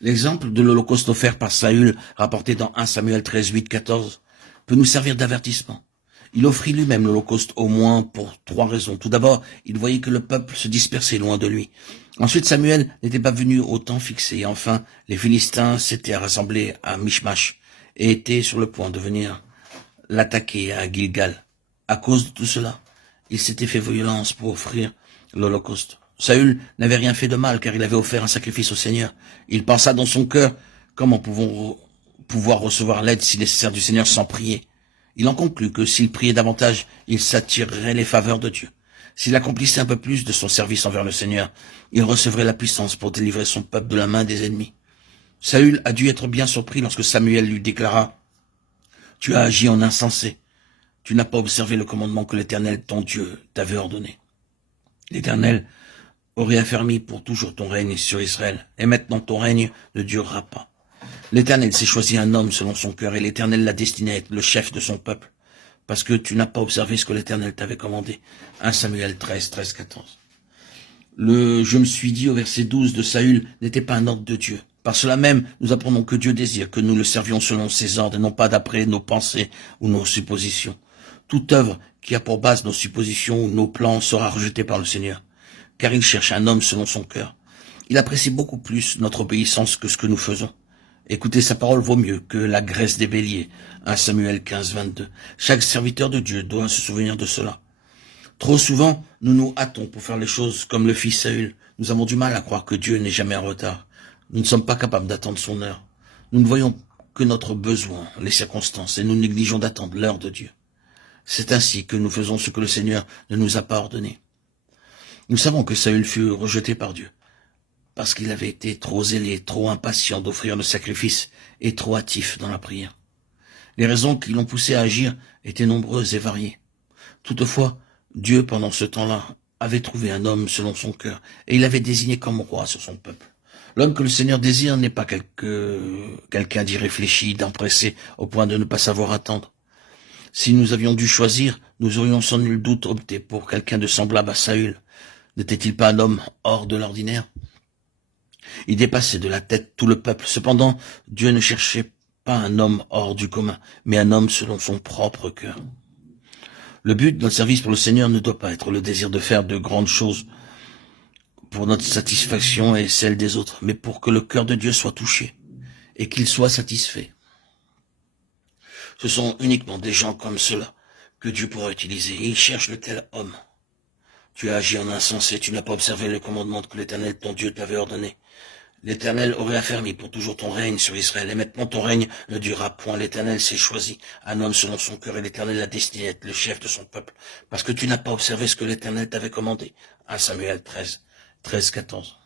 L'exemple de l'Holocauste offert par Saül, rapporté dans 1 Samuel 13, 8, 14, peut nous servir d'avertissement. Il offrit lui-même l'Holocauste au moins pour 3 raisons. Tout d'abord, il voyait que le peuple se dispersait loin de lui. Ensuite, Samuel n'était pas venu au temps fixé. Et enfin, les Philistins s'étaient rassemblés à Michmash et étaient sur le point de venir l'attaquer à Gilgal. À cause de tout cela, il s'était fait violence pour offrir l'Holocauste. Saül n'avait rien fait de mal car il avait offert un sacrifice au Seigneur. Il pensa dans son cœur, comment pouvoir recevoir l'aide si nécessaire du Seigneur sans prier. Il en conclut que s'il priait davantage, il s'attirerait les faveurs de Dieu. S'il accomplissait un peu plus de son service envers le Seigneur, il recevrait la puissance pour délivrer son peuple de la main des ennemis. Saül a dû être bien surpris lorsque Samuel lui déclara « Tu as agi en insensé. Tu n'as pas observé le commandement que l'Éternel, ton Dieu, t'avait ordonné. L'Éternel aurait affermi pour toujours ton règne sur Israël, et maintenant ton règne ne durera pas. L'Éternel s'est choisi un homme selon son cœur, et l'Éternel l'a destiné à être le chef de son peuple, parce que tu n'as pas observé ce que l'Éternel t'avait commandé. 1 Samuel 13, 13, 14. Le « je me suis dit » au verset 12 de Saül n'était pas un ordre de Dieu. Par cela même, nous apprenons que Dieu désire que nous le servions selon ses ordres, et non pas d'après nos pensées ou nos suppositions. Toute œuvre qui a pour base nos suppositions ou nos plans sera rejetée par le Seigneur, car il cherche un homme selon son cœur. Il apprécie beaucoup plus notre obéissance que ce que nous faisons. Écouter sa parole vaut mieux que la graisse des béliers. 1 Samuel 15, 22. Chaque serviteur de Dieu doit se souvenir de cela. Trop souvent, nous nous hâtons pour faire les choses comme le fit Saül. Nous avons du mal à croire que Dieu n'est jamais en retard. Nous ne sommes pas capables d'attendre son heure. Nous ne voyons que notre besoin, les circonstances, et nous négligeons d'attendre l'heure de Dieu. C'est ainsi que nous faisons ce que le Seigneur ne nous a pas ordonné. Nous savons que Saül fut rejeté par Dieu, parce qu'il avait été trop zélé, trop impatient d'offrir le sacrifice et trop hâtif dans la prière. Les raisons qui l'ont poussé à agir étaient nombreuses et variées. Toutefois, Dieu, pendant ce temps-là, avait trouvé un homme selon son cœur, et il l'avait désigné comme roi sur son peuple. L'homme que le Seigneur désire n'est pas quelqu'un d'irréfléchi, d'empressé, au point de ne pas savoir attendre. Si nous avions dû choisir, nous aurions sans nul doute opté pour quelqu'un de semblable à Saül. N'était-il pas un homme hors de l'ordinaire? Il dépassait de la tête tout le peuple. Cependant, Dieu ne cherchait pas un homme hors du commun, mais un homme selon son propre cœur. Le but de notre service pour le Seigneur ne doit pas être le désir de faire de grandes choses pour notre satisfaction et celle des autres, mais pour que le cœur de Dieu soit touché et qu'il soit satisfait. Ce sont uniquement des gens comme cela que Dieu pourra utiliser. Il cherche le tel homme. Tu as agi en insensé, tu n'as pas observé le commandement que l'Éternel, ton Dieu, t'avait ordonné. L'Éternel aurait affermi pour toujours ton règne sur Israël, et maintenant ton règne ne durera point. L'Éternel s'est choisi un homme selon son cœur, et l'Éternel l'a destiné à être le chef de son peuple, parce que tu n'as pas observé ce que l'Éternel t'avait commandé. 1 Samuel 13, 13, 14.